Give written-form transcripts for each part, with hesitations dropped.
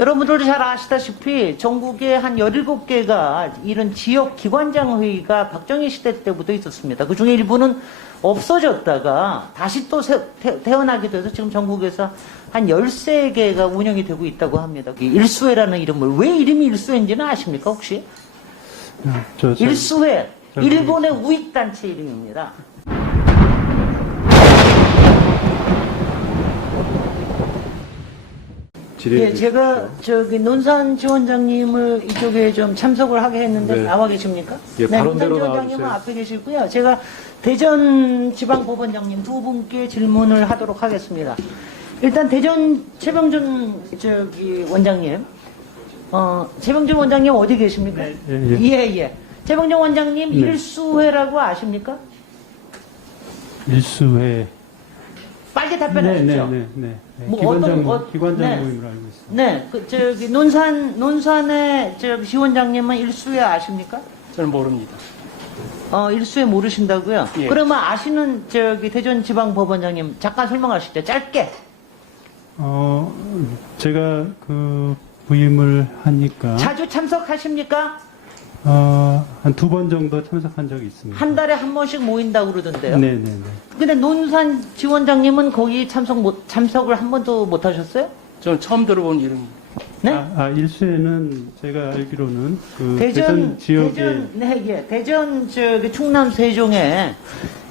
여러분들도 잘 아시다시피 전국에 한 17개가 이런 지역 기관장 회의가 박정희 시대 때부터 있었습니다. 그 중에 일부는 없어졌다가 다시 또 태어나게 돼서 지금 전국에서 한 13개가 운영이 되고 있다고 합니다. 일수회라는 이름을, 왜 이름이 일수회인지는 아십니까, 혹시? 일수회, 일본의 우익단체 이름입니다. 예, 제가 논산 지원장님을 이쪽에 좀 참석을 하게 했는데 네. 나와 계십니까? 예, 네, 논산 발언대로 지원장님은 나와주세요. 앞에 계시고요. 제가 대전 지방법원장님 두 분께 질문을 하도록 하겠습니다. 일단 대전 최병준 원장님, 최병준 원장님 어디 계십니까? 예. 최병준 원장님 네. 일수회라고 아십니까? 일수회. 빨리 답변하십시오. 네. 뭐 기관장, 어떤, 기관장 네. 모임으로 알고 있습니다. 네, 논산의 지원장님은 일수회 아십니까? 저는 모릅니다. 일수회 모르신다고요? 예. 그러면 아시는 대전지방법원장님 잠깐 설명하시죠. 짧게. 제가 그 부임을 하니까, 자주 참석하십니까? 한 2번 정도 참석한 적이 있습니다. 한 달에 한 번씩 모인다고 그러던데요. 네네네. 근데 논산 지원장님은 거기 참석을 한 번도 못 하셨어요? 저는 처음 들어본 이름입니다. 네? 일수회는 제가 알기로는 그 대전 지역에, 대전 충남 세종에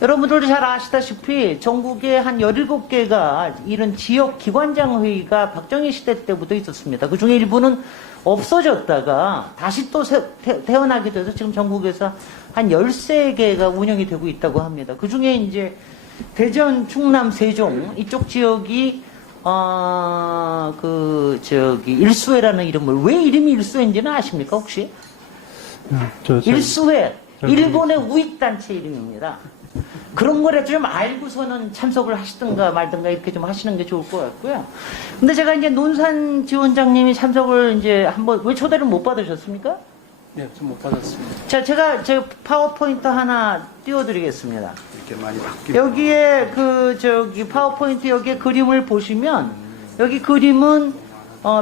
여러분들도 잘 아시다시피 전국에 한 17개가 이런 지역 기관장 회의가 박정희 시대 때부터 있었습니다. 그 중에 일부는 없어졌다가 다시 또 태어나게 돼서 지금 전국에서 한 13개가 운영이 되고 있다고 합니다. 그 중에 이제 대전, 충남, 세종 이쪽 지역이 일수회라는 이름을, 왜 이름이 일수회인지는 아십니까, 혹시? 일수회, 일본의 우익단체 이름입니다. 그런 거라도 좀 알고서는 참석을 하시든가 말든가 이렇게 좀 하시는 게 좋을 것 같고요. 근데 제가 이제 논산 지원장님이 참석을 이제 한번, 왜 초대를 못 받으셨습니까? 네, 좀 못 받았습니다. 자, 제가 파워포인트 하나 띄워드리겠습니다. 이렇게 많이 바뀌고. 여기에 파워포인트 여기에 그림을 보시면, 여기 그림은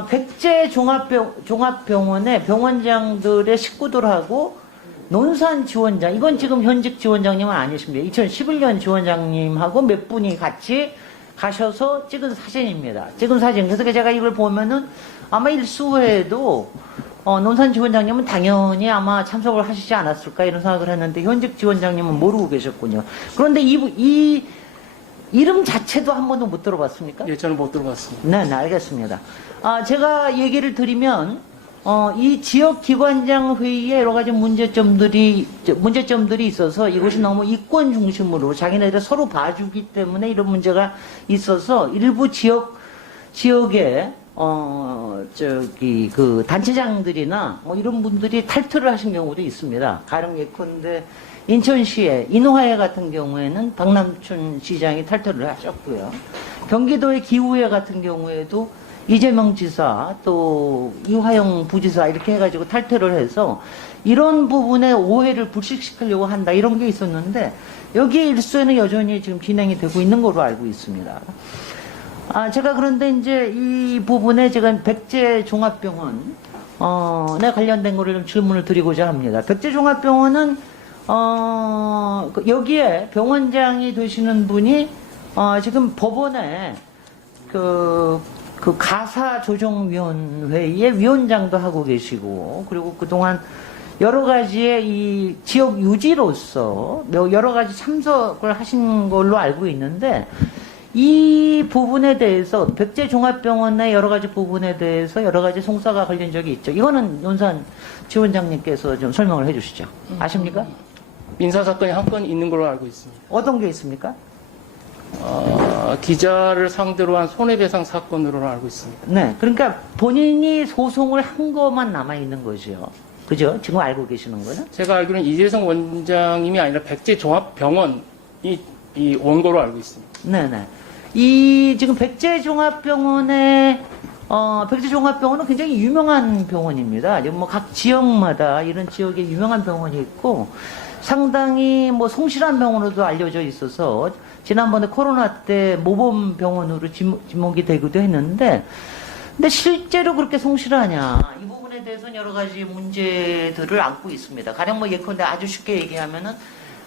백제 종합병원의 병원장들의 식구들하고 논산 지원장, 이건 지금 현직 지원장님은 아니십니다. 2011년 지원장님하고 몇 분이 같이 가셔서 찍은 사진입니다. 찍은 사진. 그래서 제가 이걸 보면은 아마 일수회에도 논산 지원장님은 당연히 아마 참석을 하시지 않았을까 이런 생각을 했는데 현직 지원장님은 모르고 계셨군요. 그런데 이 이름 자체도 한 번도 못 들어봤습니까? 예, 저는 못 들어봤습니다. 네, 알겠습니다. 제가 얘기를 드리면 이 지역 기관장 회의에 여러 가지 문제점들이 있어서 이것이 너무 이권 중심으로 자기네들 서로 봐주기 때문에 이런 문제가 있어서 일부 지역에 그 단체장들이나 뭐 이런 분들이 탈퇴를 하신 경우도 있습니다. 가령 예컨대 인천시의 인화회 같은 경우에는 박남춘 시장이 탈퇴를 하셨고요. 경기도의 기후회 같은 경우에도 이재명 지사 또 이화영 부지사 이렇게 해가지고 탈퇴를 해서 이런 부분에 오해를 불식시키려고 한다 이런 게 있었는데 여기에 일수에는 여전히 지금 진행이 되고 있는 걸로 알고 있습니다. 제가 그런데 이제 이 부분에 제가 백제종합병원에 관련된 거를 좀 질문을 드리고자 합니다. 백제종합병원은 여기에 병원장이 되시는 분이 지금 법원에 그 가사조정위원회의 위원장도 하고 계시고, 그리고 그동안 여러 가지의 이 지역 유지로서 여러 가지 참석을 하신 걸로 알고 있는데, 이 부분에 대해서, 백제종합병원의 여러 가지 부분에 대해서 여러 가지 송사가 걸린 적이 있죠. 이거는 논산 지원장님께서 좀 설명을 해 주시죠. 아십니까? 민사사건이 한 건 있는 걸로 알고 있습니다. 어떤 게 있습니까? 기자를 상대로 한 손해배상 사건으로 알고 있습니다. 네. 그러니까 본인이 소송을 한 것만 남아있는 거죠. 그죠? 지금 알고 계시는 거는? 제가 알기로는 이재성 원장님이 아니라 백제종합병원이 이 원고로 알고 있습니다. 네네. 지금 백제종합병원은 굉장히 유명한 병원입니다. 뭐 각 지역마다 이런 지역에 유명한 병원이 있고 상당히 뭐 성실한 병원으로도 알려져 있어서 지난번에 코로나 때 모범병원으로 지목이 되기도 했는데 근데 실제로 그렇게 성실하냐? 이 부분에 대해서는 여러 가지 문제들을 안고 있습니다. 가령 뭐 예컨대 아주 쉽게 얘기하면은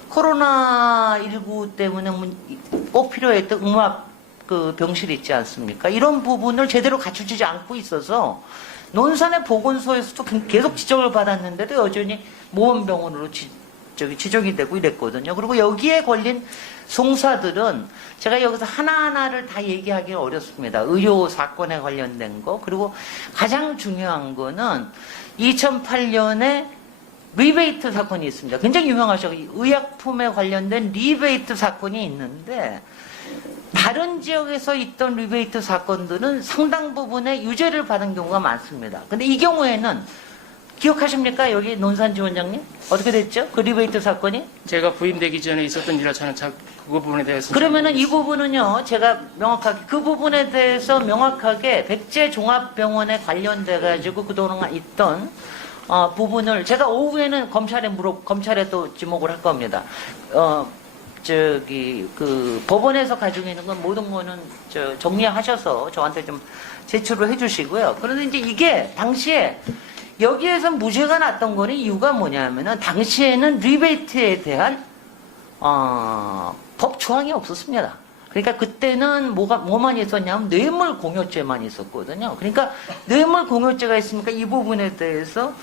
코로나19 때문에 꼭 필요했던 음압 그 병실 있지 않습니까? 이런 부분을 제대로 갖추지 않고 있어서 논산의 보건소에서도 계속 지적을 받았는데도 여전히 모험병원으로 지정이 되고 이랬거든요. 그리고 여기에 걸린 송사들은 제가 여기서 하나하나를 다 얘기하기 어렵습니다. 의료 사건에 관련된 거. 그리고 가장 중요한 거는 2008년에 리베이트 사건이 있습니다. 굉장히 유명하죠. 의약품에 관련된 리베이트 사건이 있는데 다른 지역에서 있던 리베이트 사건들은 상당 부분의 유죄를 받은 경우가 많습니다. 근데 이 경우에는 기억하십니까? 여기 논산지원장님? 어떻게 됐죠? 그 리베이트 사건이? 제가 부임되기 전에 있었던 일이라 저는 그 부분에 대해서 그러면은 이 부분은요, 제가 명확하게, 그 부분에 대해서 명확하게 백제종합병원에 관련돼가지고 그동안 있던 부분을 제가 오후에는 검찰에 또 지목을 할 겁니다. 법원에서 가지고 있는 건 모든 거는 정리하셔서 저한테 좀 제출을 해 주시고요. 그런데 이제 이게 당시에 여기에서 무죄가 났던 거는 이유가 뭐냐면은 당시에는 리베이트에 대한 법 조항이 없었습니다. 그러니까 그때는 뭐만 있었냐면 뇌물 공여죄만 있었거든요. 그러니까 뇌물 공여죄가 있으니까 이 부분에 대해서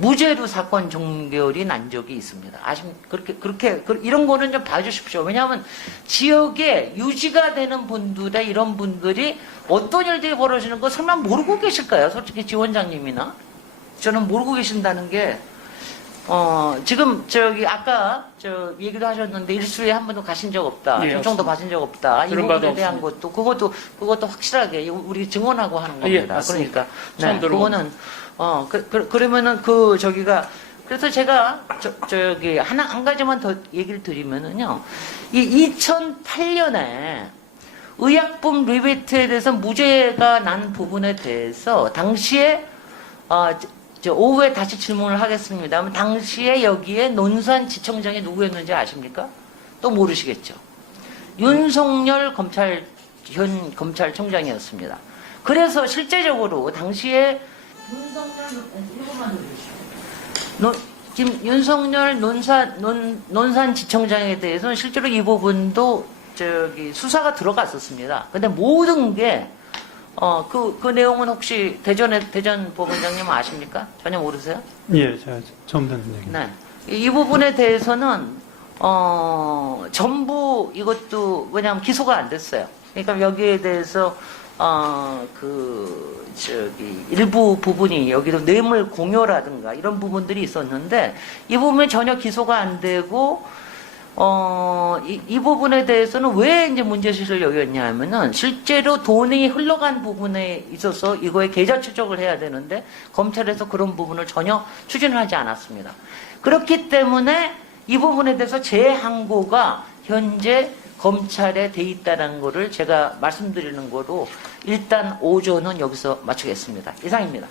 무죄로 사건 종결이 난 적이 있습니다. 그렇게 이런 거는 좀 봐주십시오. 왜냐하면 지역에 유지가 되는 분들의 이런 분들이 어떤 일들이 벌어지는 거 설마 모르고 계실까요? 솔직히 지원장님이나 저는 모르고 계신다는 게 지금 아까 얘기도 하셨는데 일수에 한 번도 가신 적 없다. 예, 충청도 가신 적 없다. 이 그런 부분에 바도 대한 것도 그것도 확실하게 우리 증언하고 하는 예, 겁니다. 맞습니다. 그러니까 처음 그거는 그러면은 그래서 제가 한 가지만 더 얘기를 드리면은요. 이 2008년에 의약품 리베이트에 대해서 무죄가 난 부분에 대해서 당시에 오후에 다시 질문을 하겠습니다. 당시에 여기에 논산지청장이 누구였는지 아십니까? 또 모르시겠죠. 윤석열 현 검찰총장이었습니다. 그래서 실제적으로 당시에 지금 윤석열 논산지청장에 대해서는 실제로 이 부분도 수사가 들어갔었습니다. 근데 모든 게 그 내용은 혹시 대전 법원장님 아십니까? 전혀 모르세요? 예, 제가 처음 듣는 얘기. 네. 이 부분에 대해서는 전부 이것도 왜냐하면 기소가 안 됐어요. 그러니까 여기에 대해서 일부 부분이 여기도 뇌물 공여라든가 이런 부분들이 있었는데 이 부분에 전혀 기소가 안 되고 이 부분에 대해서는 왜 이제 문제시를 여겼냐면은 실제로 돈이 흘러간 부분에 있어서 이거에 계좌 추적을 해야 되는데 검찰에서 그런 부분을 전혀 추진을 하지 않았습니다. 그렇기 때문에 이 부분에 대해서 재항고가 현재 검찰에 돼 있다는 거를 제가 말씀드리는 거로 일단 오전은 여기서 마치겠습니다. 이상입니다.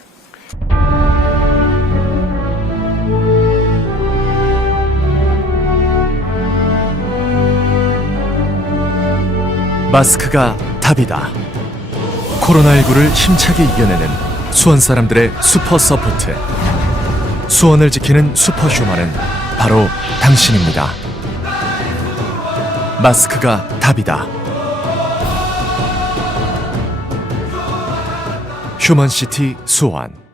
마스크가 답이다. 코로나19를 힘차게 이겨내는 수원 사람들의 슈퍼 서포트. 수원을 지키는 슈퍼휴먼은 바로 당신입니다. 마스크가 답이다. 휴먼시티 수원.